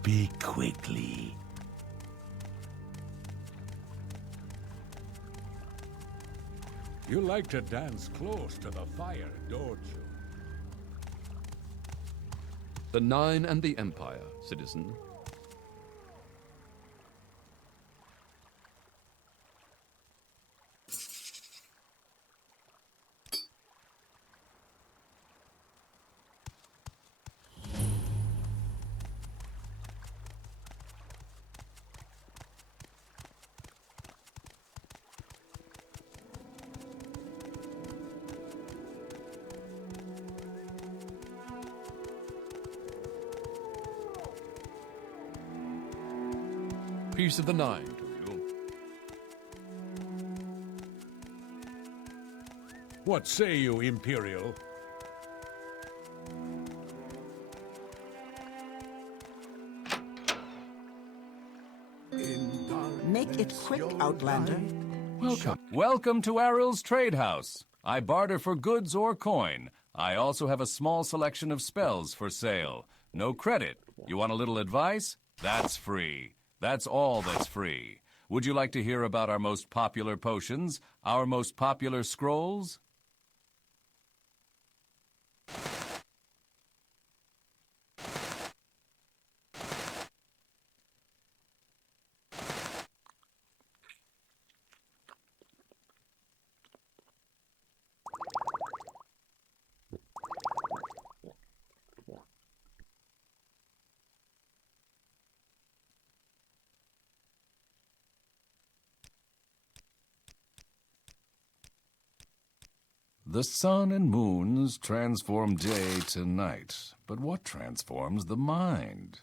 Speak quickly. You like to dance close to the fire, don't you? The Nine and the Empire, citizen. Peace of the Nine to you. What say you, Imperial? Make it quick, Outlander. Welcome to Aril's Trade House. I barter for goods or coin. I also have a small selection of spells for sale. No credit. You want a little advice? That's free. That's all that's free. Would you like to hear about our most popular potions? Our most popular scrolls? The sun and moons transform day to night, but what transforms the mind?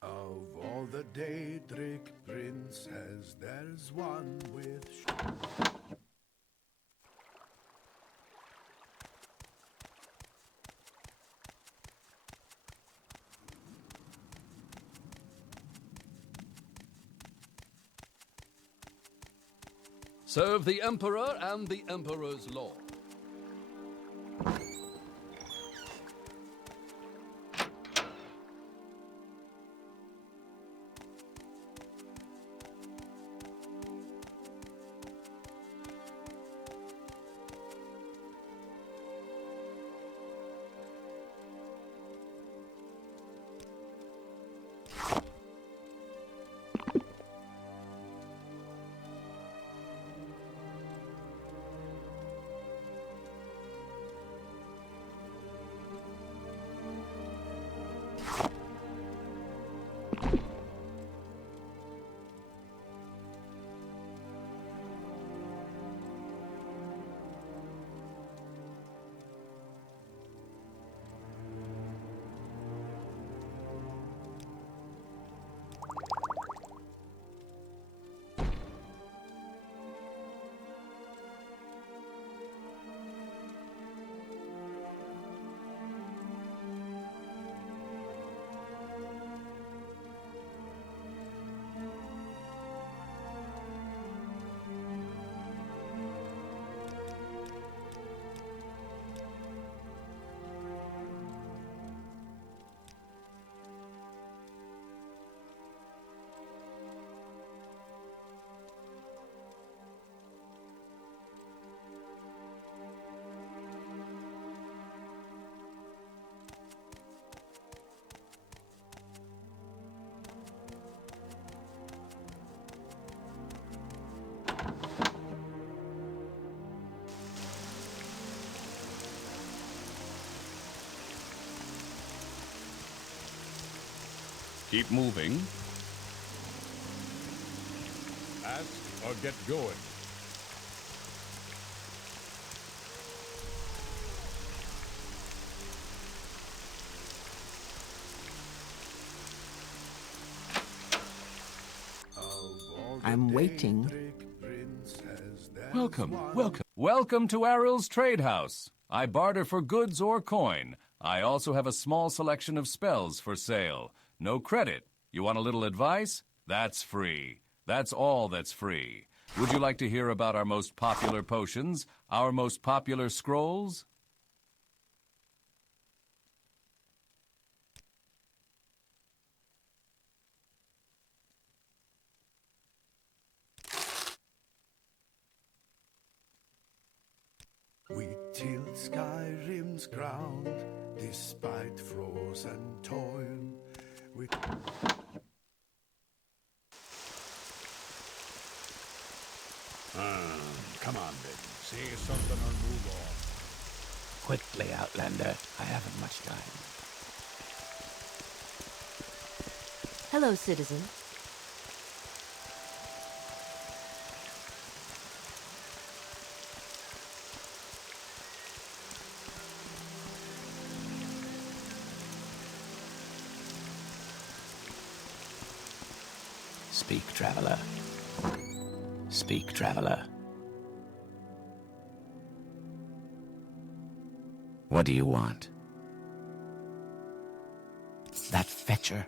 Of all the Daedric princes, there's one with... Serve the Emperor and the Emperor's law. Keep moving. Ask or get going. I'm waiting. Welcome to Aril's Trade House. I barter for goods or coin. I also have a small selection of spells for sale. No credit. You want a little advice? That's free. That's all that's free. Would you like to hear about our most popular potions? Our most popular scrolls? We till Skyrim's ground, despite frozen toil. Come on, then. Say something or move on. Quickly, Outlander. I haven't much time. Hello, citizen. Speak, traveler. Speak, traveler. What do you want? That fetcher?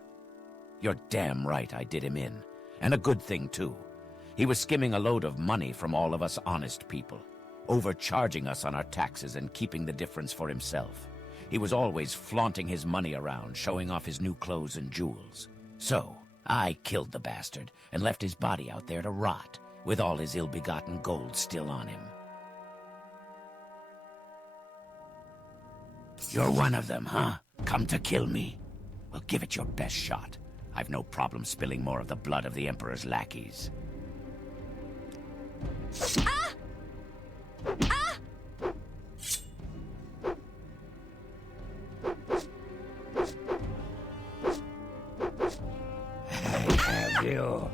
You're damn right I did him in. And a good thing, too. He was skimming a load of money from all of us honest people, overcharging us on our taxes and keeping the difference for himself. He was always flaunting his money around, showing off his new clothes and jewels. So, I killed the bastard and left his body out there to rot, with all his ill-begotten gold still on him. You're one of them, huh? Come to kill me? Well, give it your best shot. I've no problem spilling more of the blood of the Emperor's lackeys. Ah! Ah! I have you.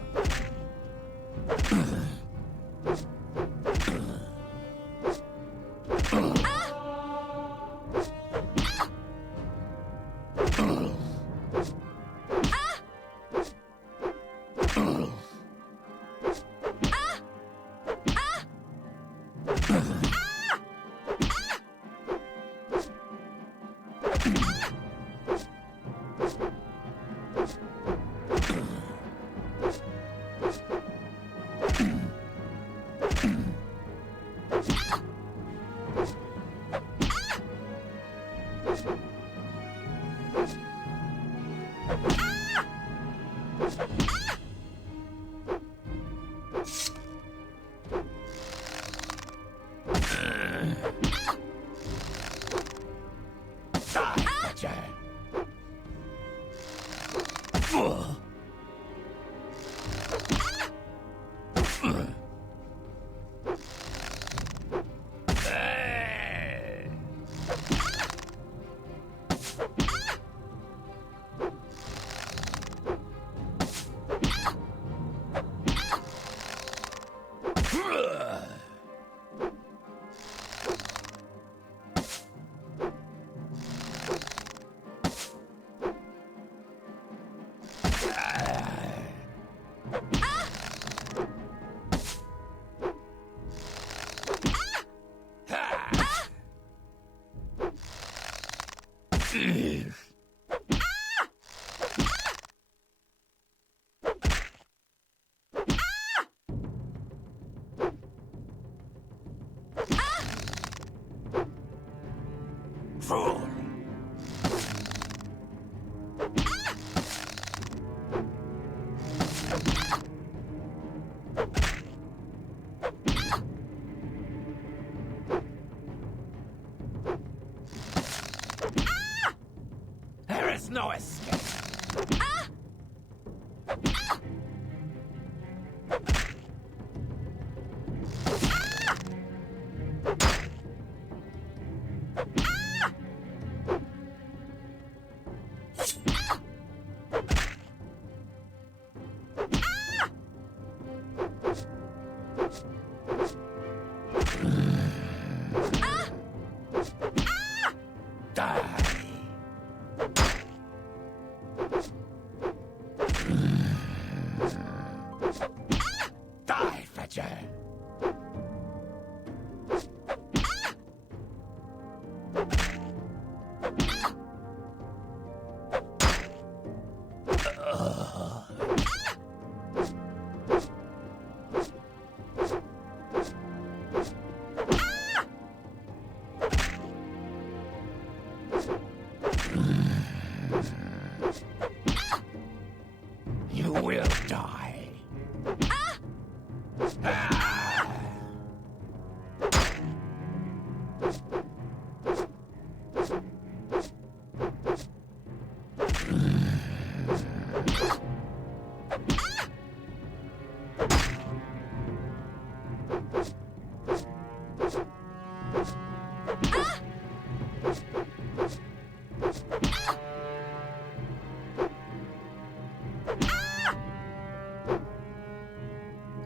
will die.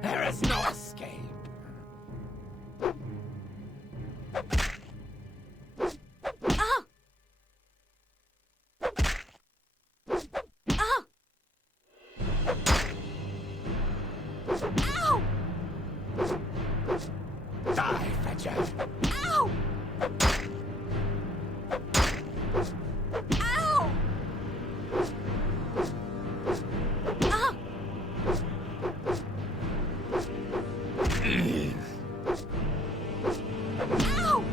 There is no escape. Ow! Die, Fetcher. Ow! Ow! Ah! Ow! Ow!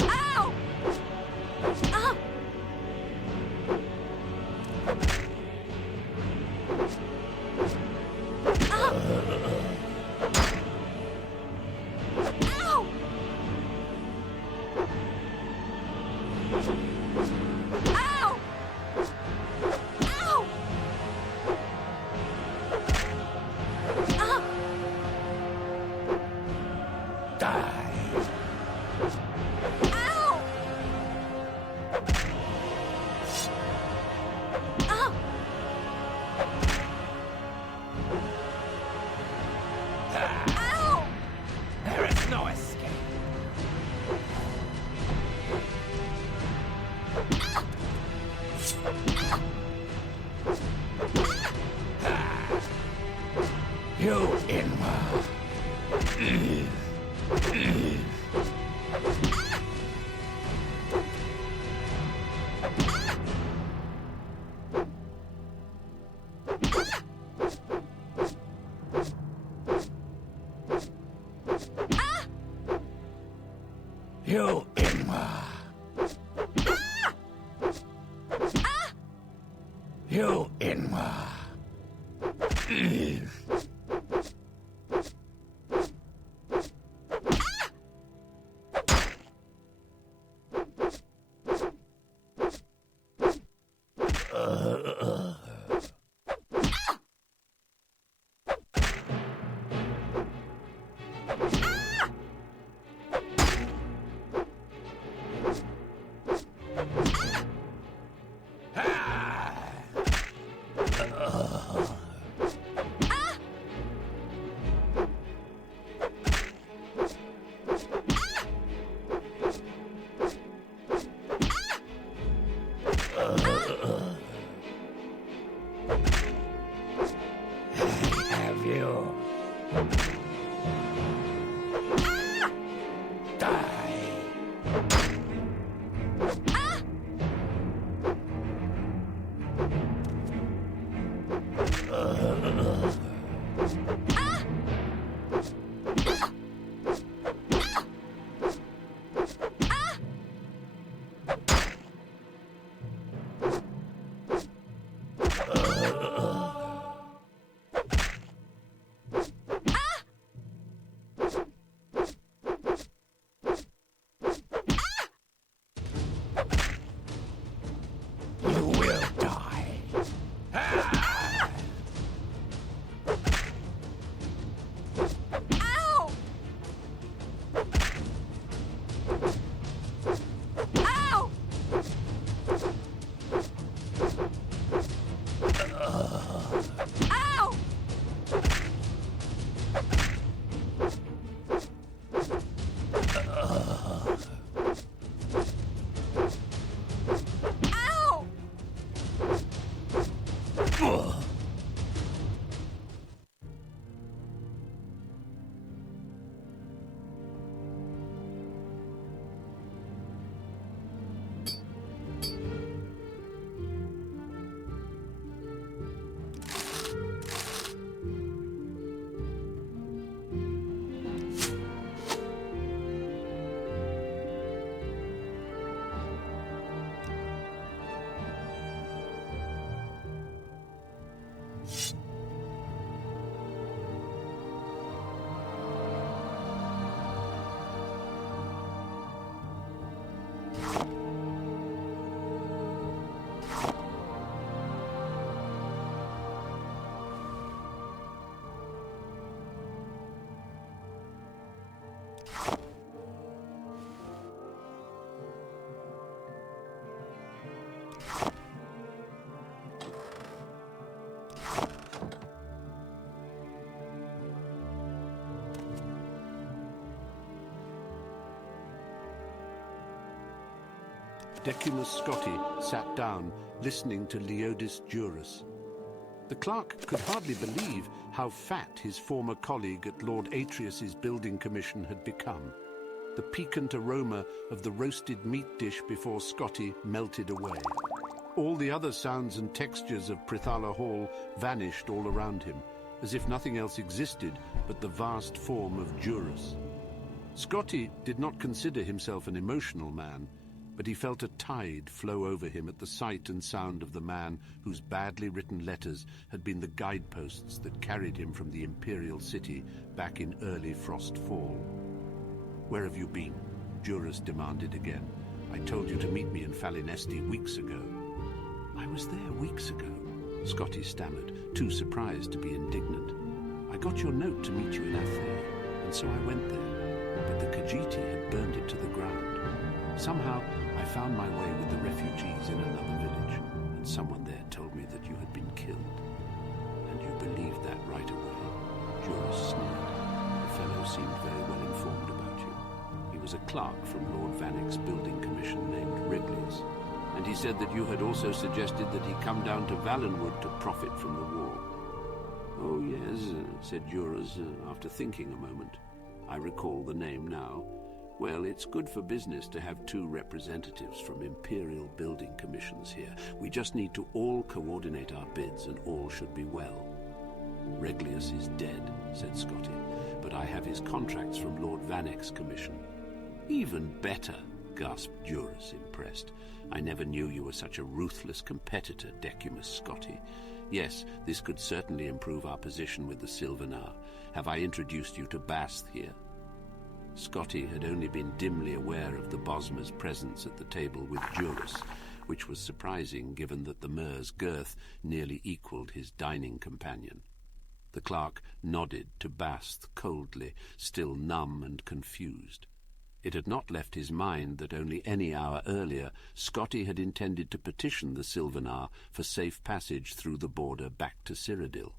Ow! Ah! Ow! Ow! Ow! Ah! Die. Ow! Ah! Ow! There is no escape. You Inwa. You Inwa. You Inwa. Decimus Scotti sat down, listening to Leodis Juris. The clerk could hardly believe how fat his former colleague at Lord Atreus's building commission had become. The piquant aroma of the roasted meat dish before Scotti melted away. All the other sounds and textures of Prithala Hall vanished all around him, as if nothing else existed but the vast form of Juris. Scotti did not consider himself an emotional man, but he felt a tide flow over him at the sight and sound of the man whose badly written letters had been the guideposts that carried him from the imperial city back in early Frost Fall. "Where have you been?" Juris demanded again. "I told you to meet me in Falinesti weeks ago." "I was there weeks ago," Scotti stammered, too surprised to be indignant. "I got your note to meet you in Athair, and so I went there, but the Khajiiti had burned it to the ground. Somehow, I found my way with the refugees in another village, and someone there told me that you had been killed. And you believed that right away." Juris sneered. "The fellow seemed very well informed about you. He was a clerk from Lord Vannick's building commission named Reglius, and he said that you had also suggested that he come down to Valenwood to profit from the war." "Oh, yes," said Juris, after thinking a moment. "I recall the name now. Well, it's good for business to have 2 representatives from Imperial building commissions here. We just need to all coordinate our bids and all should be well." "Reglius is dead," said Scotti, "but I have his contracts from Lord Vannick's commission." "Even better," gasped Juris, impressed. "I never knew you were such a ruthless competitor, Decimus Scotti. Yes, this could certainly improve our position with the Sylvanar. Have I introduced you to Basth here?" Scotti had only been dimly aware of the Bosmer's presence at the table with Juris, which was surprising given that the Mer's girth nearly equalled his dining companion. The clerk nodded to Basth coldly, still numb and confused. It had not left his mind that only any hour earlier Scotti had intended to petition the Sylvanar for safe passage through the border back to Cyrodiil.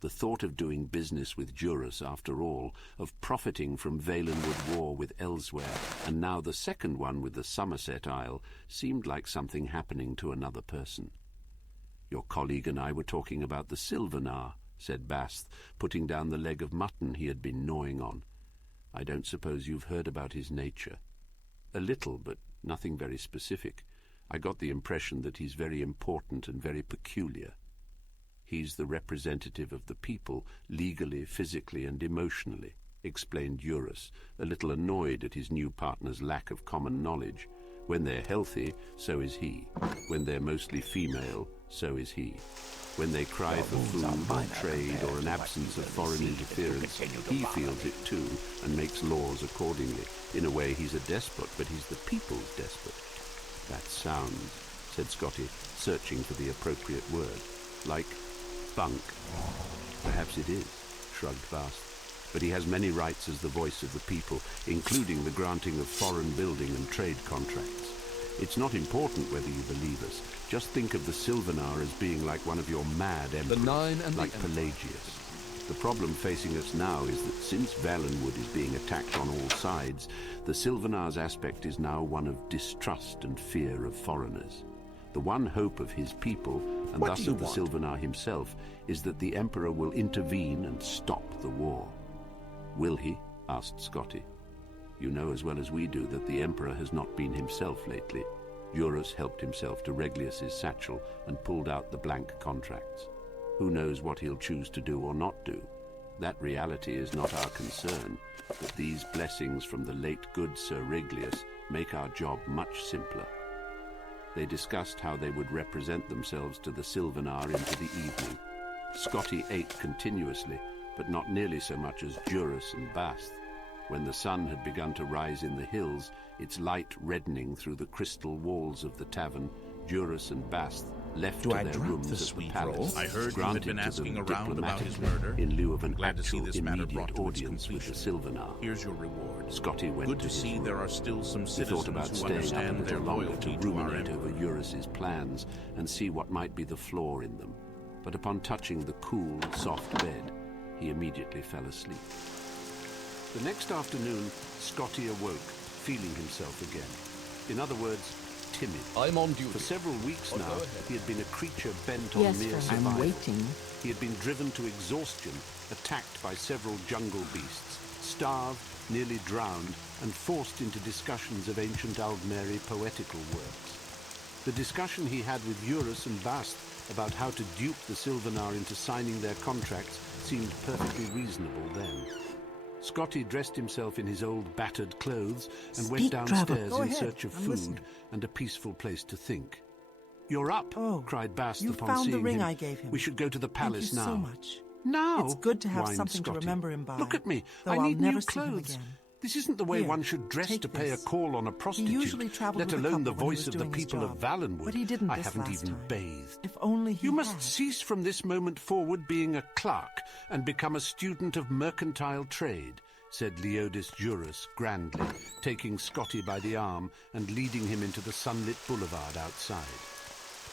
The thought of doing business with Juris, after all, of profiting from Valenwood war with Elsewhere, and now the second one with the Somerset Isle, seemed like something happening to another person. "Your colleague and I were talking about the Sylvanar," said Basth, putting down the leg of mutton he had been gnawing on. "I don't suppose you've heard about his nature." "A little, but nothing very specific. I got the impression that he's very important and very peculiar." "He's the representative of the people, legally, physically, and emotionally," explained Juris, a little annoyed at his new partner's lack of common knowledge. "When they're healthy, so is he. When they're mostly female, so is he. When they cry for food or trade or an absence of foreign interference, he feels it too and makes laws accordingly. In a way, he's a despot, but he's the people's despot." "That sounds," said Scotti, searching for the appropriate word, "like bunk." "Perhaps it is," shrugged Basth. "But he has many rights as the voice of the people, including the granting of foreign building and trade contracts. It's not important whether you believe us. Just think of the Sylvanar as being like one of your mad emperors, like Pelagius. The problem facing us now is that since Valenwood is being attacked on all sides, the Sylvanar's aspect is now one of distrust and fear of foreigners. The one hope of his people, and thus of the Sylvanar himself, is that the Emperor will intervene and stop the war." "Will he?" asked Scotti. "You know as well as we do that the Emperor has not been himself lately." Juris helped himself to Reglius's satchel and pulled out the blank contracts. "Who knows what he'll choose to do or not do? That reality is not our concern, but these blessings from the late good Sir Reglius make our job much simpler." They discussed how they would represent themselves to the Sylvanar into the evening. Scotti ate continuously, but not nearly so much as Juris and Basth. When the sun had begun to rise in the hills, its light reddening through the crystal walls of the tavern, Juris and Basth left to their rooms at the palace, I heard you had been asking around about his diplomatically, murder. in lieu of an Glad to see actual this matter brought immediate to its audience with the completion. Sylvanar. Here's your reward. Scotti went Good to his see there room. are still some He thought about citizens who staying up a understand their little longer loyalty to to our ruminate over emperor. Juris's plans and see what might be the flaw in them. But upon touching the cool, soft bed, he immediately fell asleep. The next afternoon, Scotti awoke, feeling himself again. In other words, timid. I'm on duty. For several weeks Oh, now, go ahead. he had been a creature bent on Yes, mere friend. survival. I'm waiting. He had been driven to exhaustion, attacked by several jungle beasts, starved, nearly drowned, and forced into discussions of ancient Aldmeri poetical works. The discussion he had with Eurus and Bast about how to dupe the Sylvanar into signing their contracts seemed perfectly reasonable then. Scotty dressed himself in his old battered clothes and went Speak, downstairs Trevor. Go in ahead. search of I'm food listening. and a peaceful place to think. "You're up," Oh, cried Bast you upon found the seeing ring him. I gave him. "We should go to the palace Thank you now." so much. "Now?" It's good to have whined something to Scotty. remember him by, "Look at me. though I I'll need never new see him clothes. again. This isn't the way Here, one should dress take to pay a this. call on a prostitute, usually traveled let with a alone the couple when he voice was of the doing his people of job, Valenwood. but he didn't I this haven't last even time. bathed. If only he You must had. cease from this moment forward being a clerk and become a student of mercantile trade," said Leodis Jurus grandly, taking Scotty by the arm and leading him into the sunlit boulevard outside.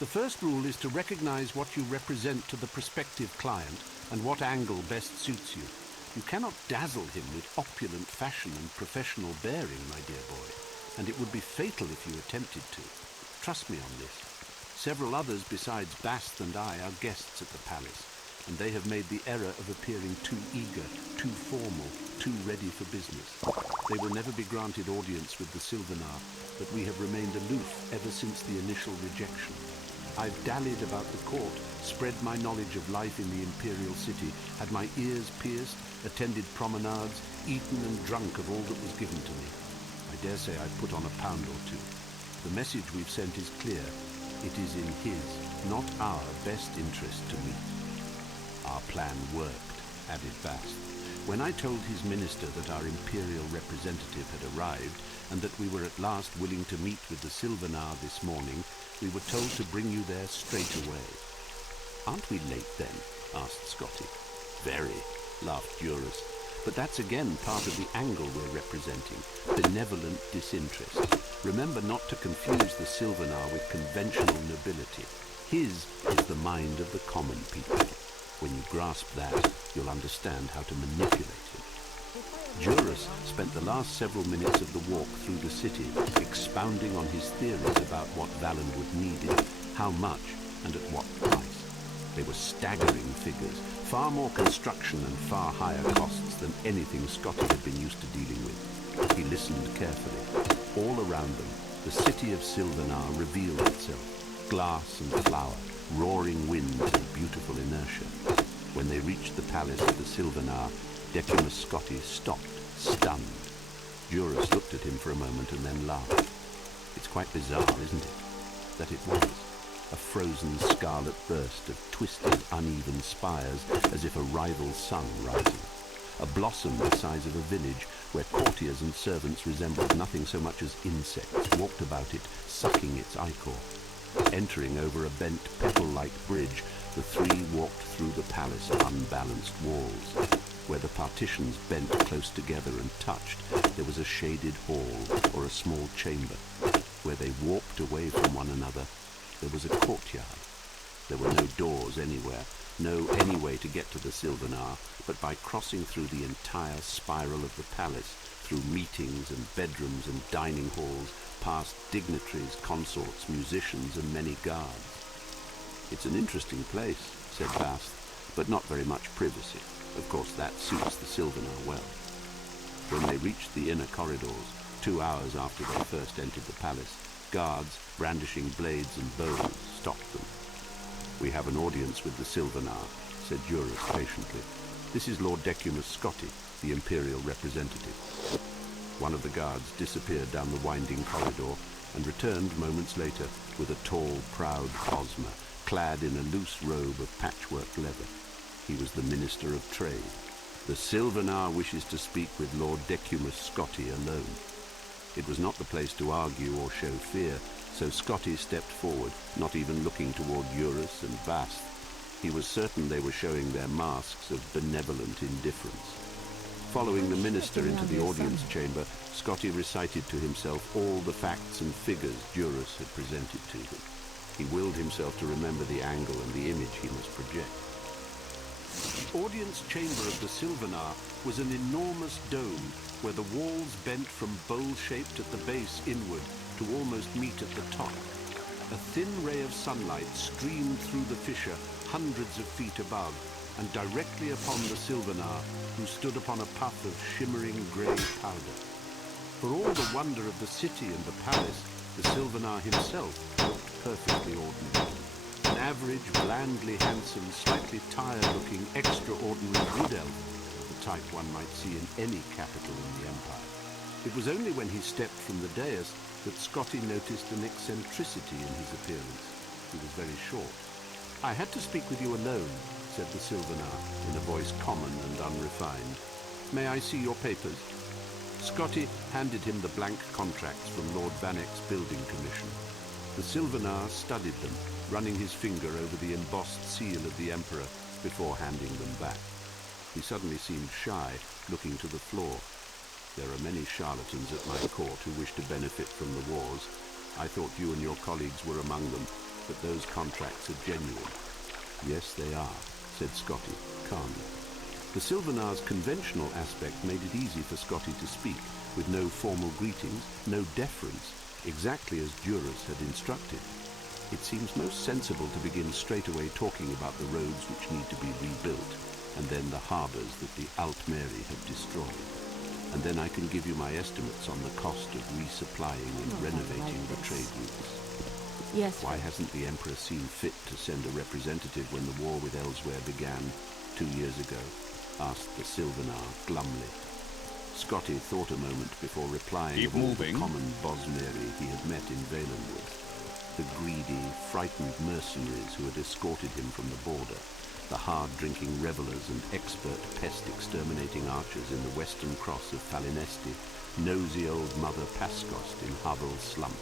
"The first rule is to recognize what you represent to the prospective client and what angle best suits you. You cannot dazzle him with opulent fashion and professional bearing, my dear boy, and it would be fatal if you attempted to. Trust me on this. Several others besides Bast and I are guests at the palace, and they have made the error of appearing too eager, too formal, too ready for business. They will never be granted audience with the Sylvanar, but we have remained aloof ever since the initial rejection. I've dallied about the court, spread my knowledge of life in the imperial city, had my ears pierced, attended promenades, eaten and drunk of all that was given to me. I dare say I've put on a pound or two. The message we've sent is clear. It is in his, not our, best interest to meet." "Our plan worked," added Bast. "When I told his minister that our imperial representative had arrived and that we were at last willing to meet with the Sylvanar this morning, we were told to bring you there straight away." "Aren't we late then?" asked Scotty. "Very," laughed Eurus. "But that's again part of the angle we're representing, benevolent disinterest. Remember not to confuse the Sylvanar with conventional nobility. His is the mind of the common people. When you grasp that, you'll understand how to manipulate him." Jurus spent the last several minutes of the walk through the city expounding on his theories about what Valenwood needed, how much, and at what price. They were staggering figures, far more construction and far higher costs than anything Scotty had been used to dealing with. He listened carefully. All around them, the city of Sylvanar revealed itself, glass and flower, roaring winds and beautiful inertia. When they reached the palace of the Sylvanar, Decimus Scotty stopped, stunned. Jurus looked at him for a moment and then laughed. "It's quite bizarre, isn't it?" That it was. A frozen scarlet burst of twisted, uneven spires, as if a rival sun rising. A blossom the size of a village, where courtiers and servants resembled nothing so much as insects, walked about it, sucking its ichor. Entering over a bent petal-like bridge, the three walked through the palace of unbalanced walls. Where the partitions bent close together and touched, there was a shaded hall or a small chamber. Where they warped away from one another, there was a courtyard. There were no doors anywhere, no any way to get to the Sylvanar, but by crossing through the entire spiral of the palace, through meetings and bedrooms and dining halls, past dignitaries, consorts, musicians, and many guards. "It's an interesting place," said Bast, "but not very much privacy. Of course, that suits the Sylvanar well." When they reached the inner corridors, 2 hours after they first entered the palace, guards, brandishing blades and bows, stopped them. "We have an audience with the Sylvanar," said Jurus patiently. "This is Lord Decimus Scotty, the imperial representative." One of the guards disappeared down the winding corridor and returned moments later with a tall, proud Cosma, clad in a loose robe of patchwork leather. He was the Minister of Trade. "The Sylvanar wishes to speak with Lord Decimus Scotty alone." It was not the place to argue or show fear, so Scotty stepped forward, not even looking toward Eurus and Bast. He was certain they were showing their masks of benevolent indifference. Following the minister into the audience chamber, Scotty recited to himself all the facts and figures Jurus had presented to him. He willed himself to remember the angle and the image he must project. The audience chamber of the Sylvanar was an enormous dome where the walls bent from bowl-shaped at the base inward, to almost meet at the top. A thin ray of sunlight streamed through the fissure hundreds of feet above and directly upon the Sylvanar, who stood upon a puff of shimmering grey powder. For all the wonder of the city and the palace, the Sylvanar himself looked perfectly ordinary. An average, blandly handsome, slightly tired-looking, extraordinary wood elf, the type one might see in any capital in the Empire. It was only when he stepped from the dais that Scotty noticed an eccentricity in his appearance. He was very short. "I had to speak with you alone," said the Sylvanar, in a voice common and unrefined. "May I see your papers?" Scotty handed him the blank contracts from Lord Vanek's building commission. The Sylvanar studied them, running his finger over the embossed seal of the Emperor before handing them back. He suddenly seemed shy, looking to the floor. "There are many charlatans at my court who wish to benefit from the wars. I thought you and your colleagues were among them, but those contracts are genuine." "Yes, they are," said Scotty, calmly. The Sylvanar's conventional aspect made it easy for Scotty to speak, with no formal greetings, no deference, exactly as Duras had instructed. It seems most sensible to begin straight away talking about the roads which need to be rebuilt, and then the harbours that the Altmeri have destroyed. And then I can give you my estimates on the cost of resupplying and renovating the trade routes. Yes. Why hasn't the Emperor seen fit to send a representative when the war with Elsewhere began 2 years ago? Asked the Sylvanar glumly. Scotty thought a moment before replying of all the common Bosmeri he had met in Valenwood. The greedy, frightened mercenaries who had escorted him from the border, the hard-drinking revelers and expert pest-exterminating archers in the western cross of Falinesti, nosy old Mother Pascost in Havel's slump,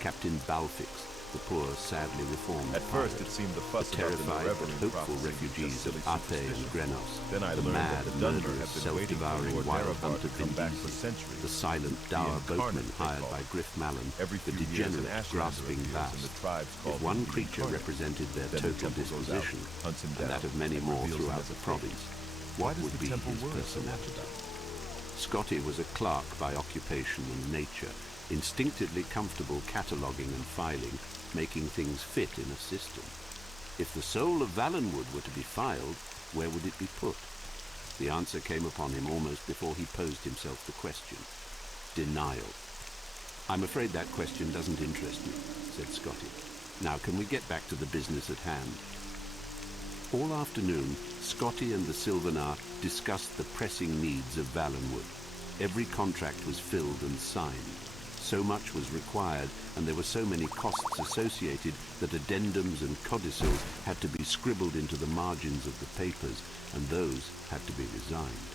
Captain Balfix, the poor, sadly reformed At first it seemed the fuss the about the terrified but reveling hopeful prophecy was refugees just of silly Ate and superstition. Grenos, Then I the learned mad, that the Dunmer murderous, had been waiting for self-devouring Lord wild Nerevar hunter to come back for Vindisi, centuries. the silent, The dour incarnate, boatman they hired call by it. Griff Mallon, Every the few years an degenerate, Ashlander grasping appears Bast. and the tribes call If him one the creature incarnate. represented their Then the total temple goes out, disposition, hunts him and down, that of many and more reveals him throughout as the a fake. province, Why what does would the be temple his worry so much personality? about? Scotty was a clerk by occupation and nature, instinctively comfortable cataloguing and filing, making things fit in a system. If the soul of Valenwood were to be filed, where would it be put? The answer came upon him almost before he posed himself the question. Denial. "I'm afraid that question doesn't interest me," said Scotty. "Now can we get back to the business at hand?" All afternoon, Scotty and the Sylvanar discussed the pressing needs of Valenwood. Every contract was filled and signed. So much was required, and there were so many costs associated that addendums and codicils had to be scribbled into the margins of the papers, and those had to be resigned.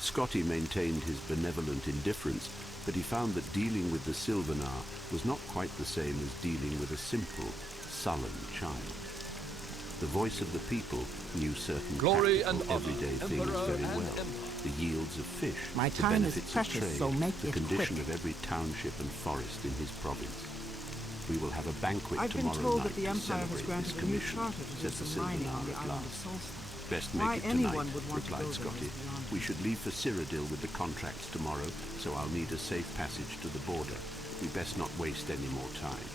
Scotty maintained his benevolent indifference, but he found that dealing with the Sylvanar was not quite the same as dealing with a simple, sullen child. The voice of the people knew certain Glory practical, and honor, everyday things Emperor very and well. Empire. The yields of fish, My the time is benefits precious, of trade, so make the it condition quick. of every township and forest in his province. "We will have a banquet I've been tomorrow told night that the to Empire has celebrate granted this a new commission," charter to do said the some mining on Sylvanar the at island of last. Solstheim. "Best Why make it anyone tonight," would want to replied go there Scotty. is beyond "We me. should leave for Cyrodiil with the contracts tomorrow, so I'll need a safe passage to the border. We best not waste any more time."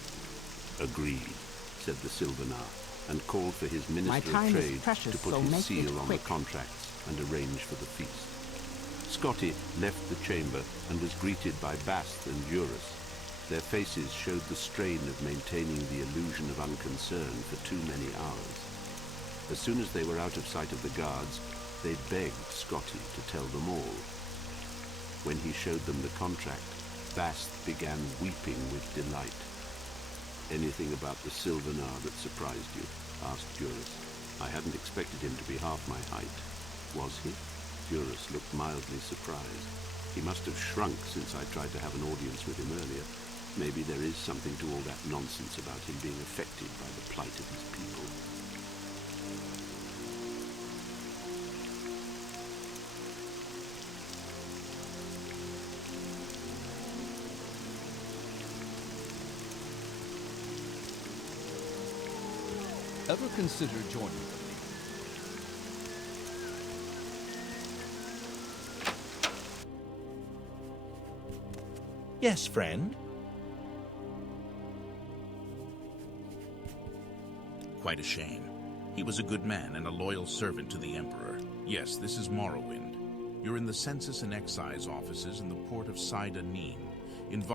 "Agreed," said the Sylvanar, and called for his Minister of time is Trade precious, to put so his make it seal on the quick. contracts and arrange for the feast. Scotty left the chamber and was greeted by Bast and Duras. Their faces showed the strain of maintaining the illusion of unconcern for too many hours. As soon as they were out of sight of the guards, they begged Scotty to tell them all. When he showed them the contract, Bast began weeping with delight. "Anything about the Sylvanar that surprised you?" asked Duras. "I hadn't expected him to be half my height." "Was he?" Duras looked mildly surprised. "He must have shrunk since I tried to have an audience with him earlier. Maybe there is something to all that nonsense about him being affected by the plight of his people." Ever consider joining them? Yes, friend? Quite a shame. He was a good man and a loyal servant to the Emperor. Yes, this is Morrowind. You're in the Census and Excise offices in the port of Sida-Neen.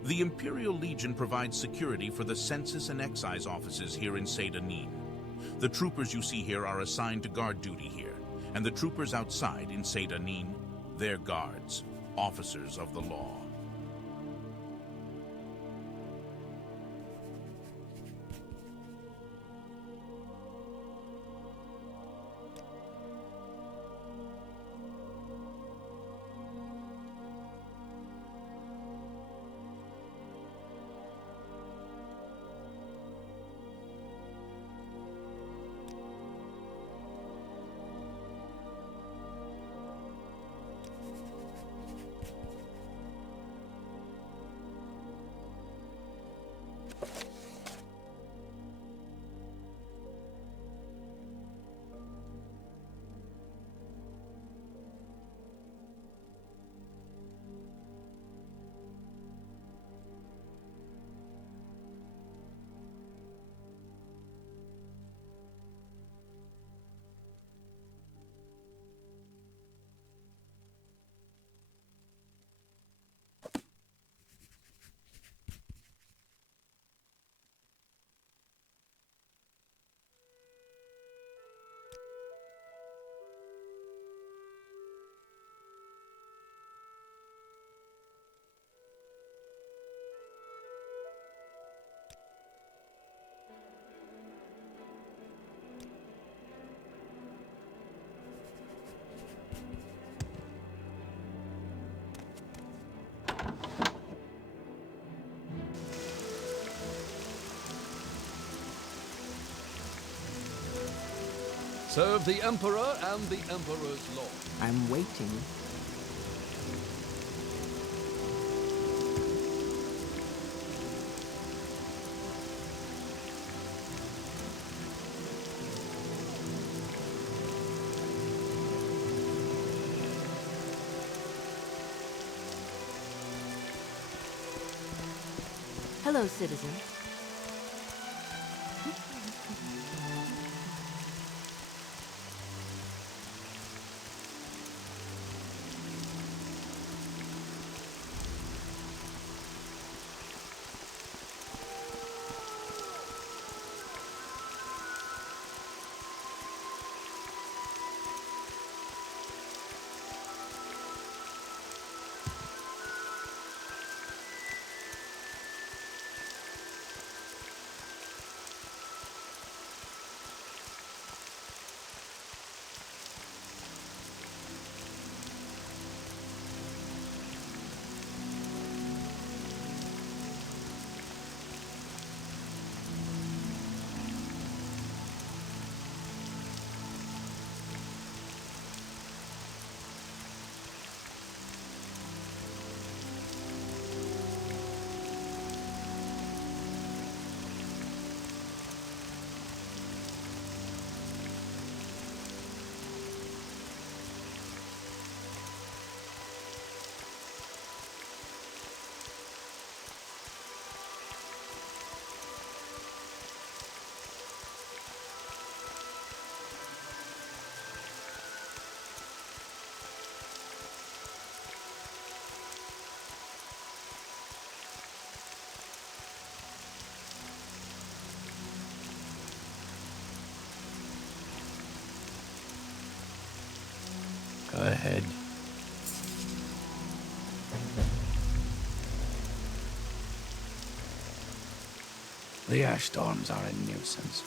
The Imperial Legion provides security for the Census and Excise offices here in Sida-Neen. The troopers you see here are assigned to guard duty here, and the troopers outside in Sida-Neen, they're guards, officers of the law. Serve the Emperor and the Emperor's law. I'm waiting. Hello, citizen. Go ahead. The ash storms are a nuisance.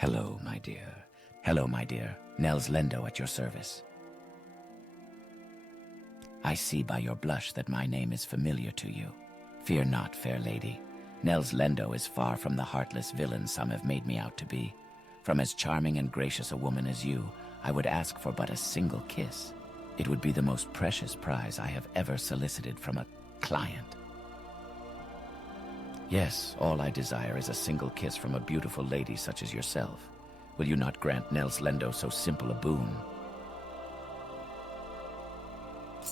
Hello, my dear. Hello, my dear. Nels Lendo at your service. I see by your blush that my name is familiar to you. Fear not, fair lady. Nels Lendo is far from the heartless villain some have made me out to be. From as charming and gracious a woman as you, I would ask for but a single kiss. It would be the most precious prize I have ever solicited from a client. Yes, all I desire is a single kiss from a beautiful lady such as yourself. Will you not grant Nels Lendo so simple a boon?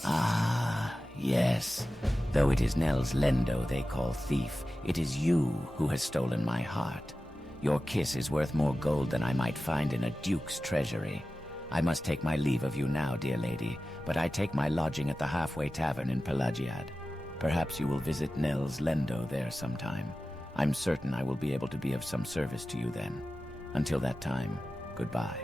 Ah, yes. Though it is Nels Lendo they call thief, it is you who has stolen my heart. Your kiss is worth more gold than I might find in a duke's treasury. I must take my leave of you now, dear lady, but I take my lodging at the halfway tavern in Pelagiad. Perhaps you will visit Nels Lendo there sometime. I'm certain I will be able to be of some service to you then. Until that time, goodbye.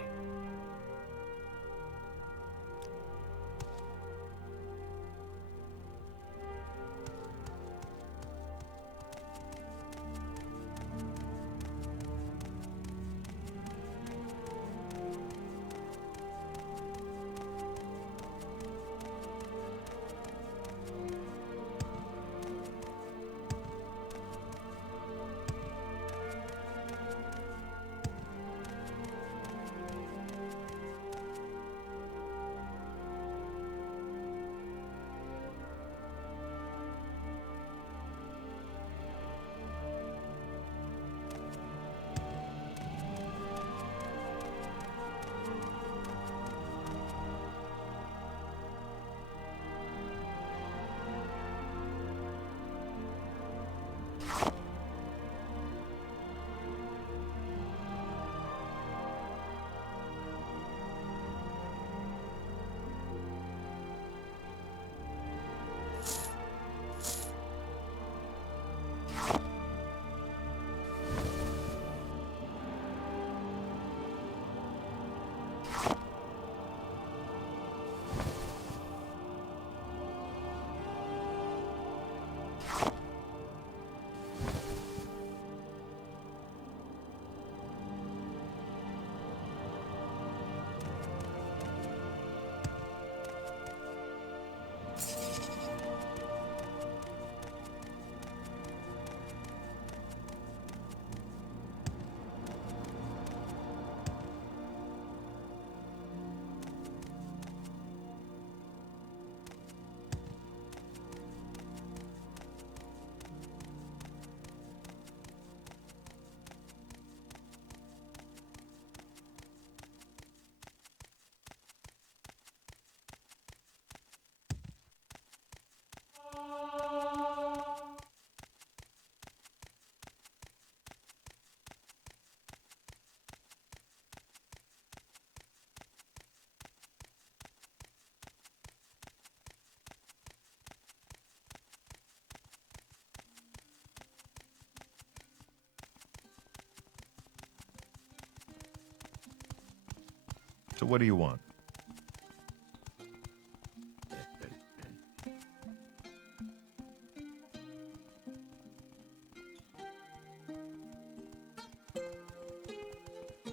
So what do you want?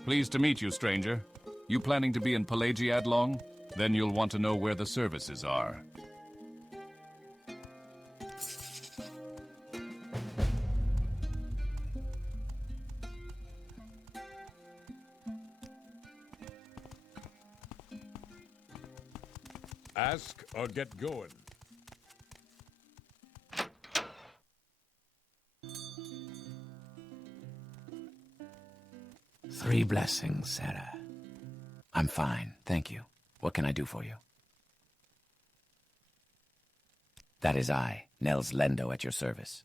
Pleased to meet you, stranger. You planning to be in Pelagiad long? Then you'll want to know where the services are. Ask or get going. Three blessings, Sarah. I'm fine, thank you. What can I do for you? That is I, Nels Lendo, at your service.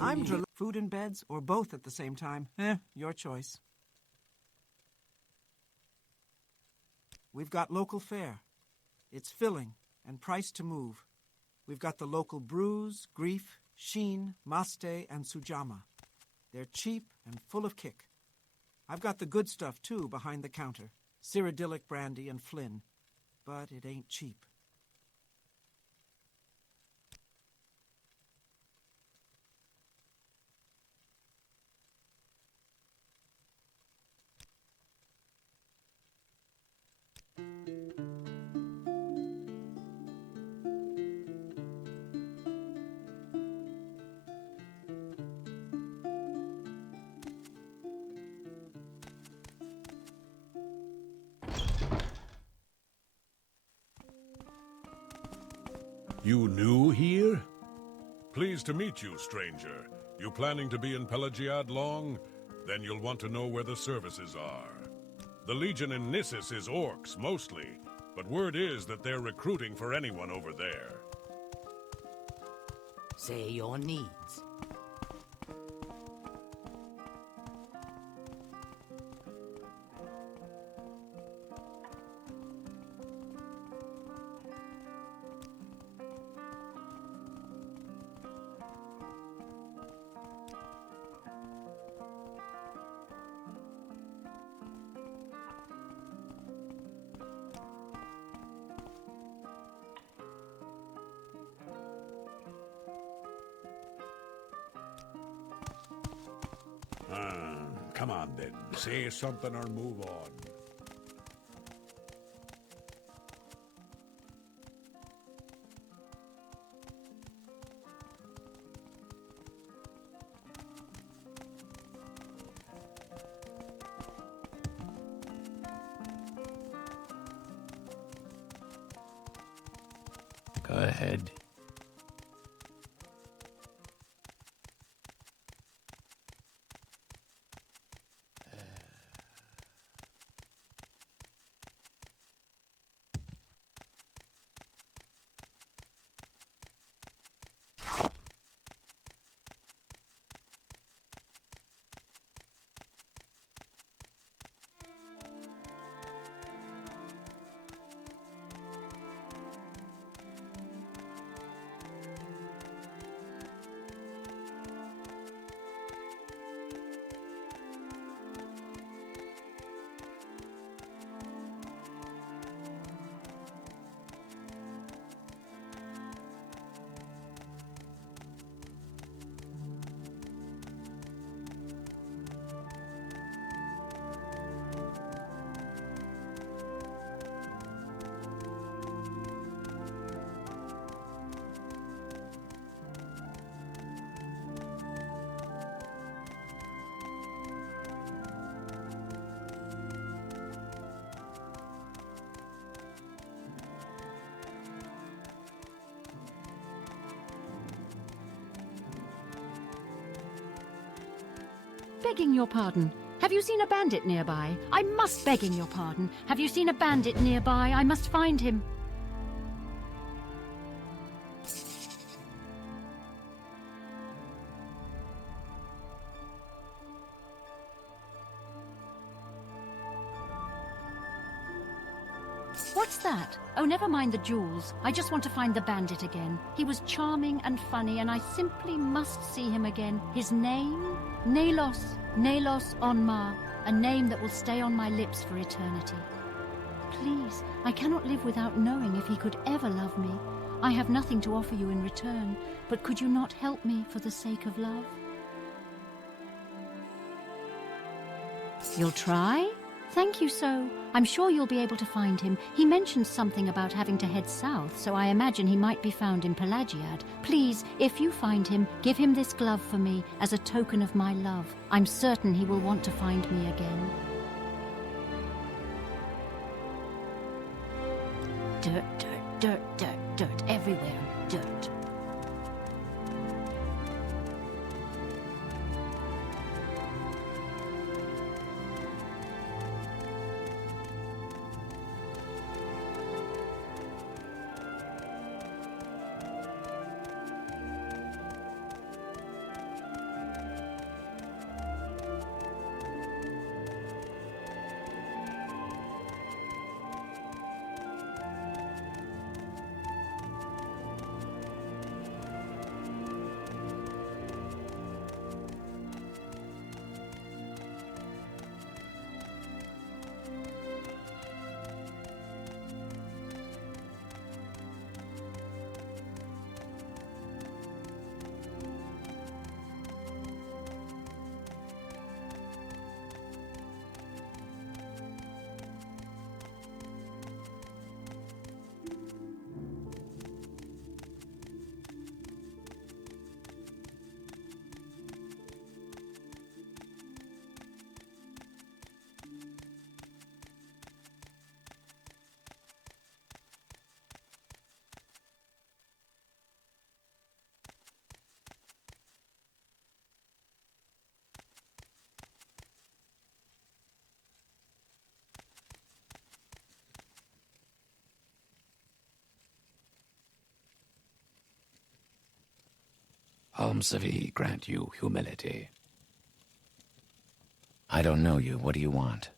I'm food and beds, or both at the same time. Your choice. We've got local fare. It's filling and priced to move. We've got the local brews, Grief, Sheen, Maste, and Sujama. They're cheap and full of kick. I've got the good stuff, too, behind the counter. Cyrodiilic brandy and Flynn. But it ain't cheap. You new here? Pleased to meet you, stranger. You planning to be in Pelagiad long? Then you'll want to know where the services are. The Legion in Nissus is orcs, mostly, but word is that they're recruiting for anyone over there. Say your needs. Come on then, say something or move on. Go ahead. Begging your pardon. Have you seen a bandit nearby? I must begging your pardon. Have you seen a bandit nearby? I must find him. What's that? Oh, never mind the jewels. I just want to find the bandit again. He was charming and funny, and I simply must see him again. His name? Nalos. Nalos Onmar. A name that will stay on my lips for eternity. Please, I cannot live without knowing if he could ever love me. I have nothing to offer you in return, but could you not help me for the sake of love? You'll try? Thank you so. I'm sure you'll be able to find him. He mentioned something about having to head south, so I imagine he might be found in Pelagiad. Please, if you find him, give him this glove for me as a token of my love. I'm certain he will want to find me again. Dirt, dirt, dirt, dirt, dirt, everywhere, dirt. Almsavi grant you humility. I don't know you. What do you want?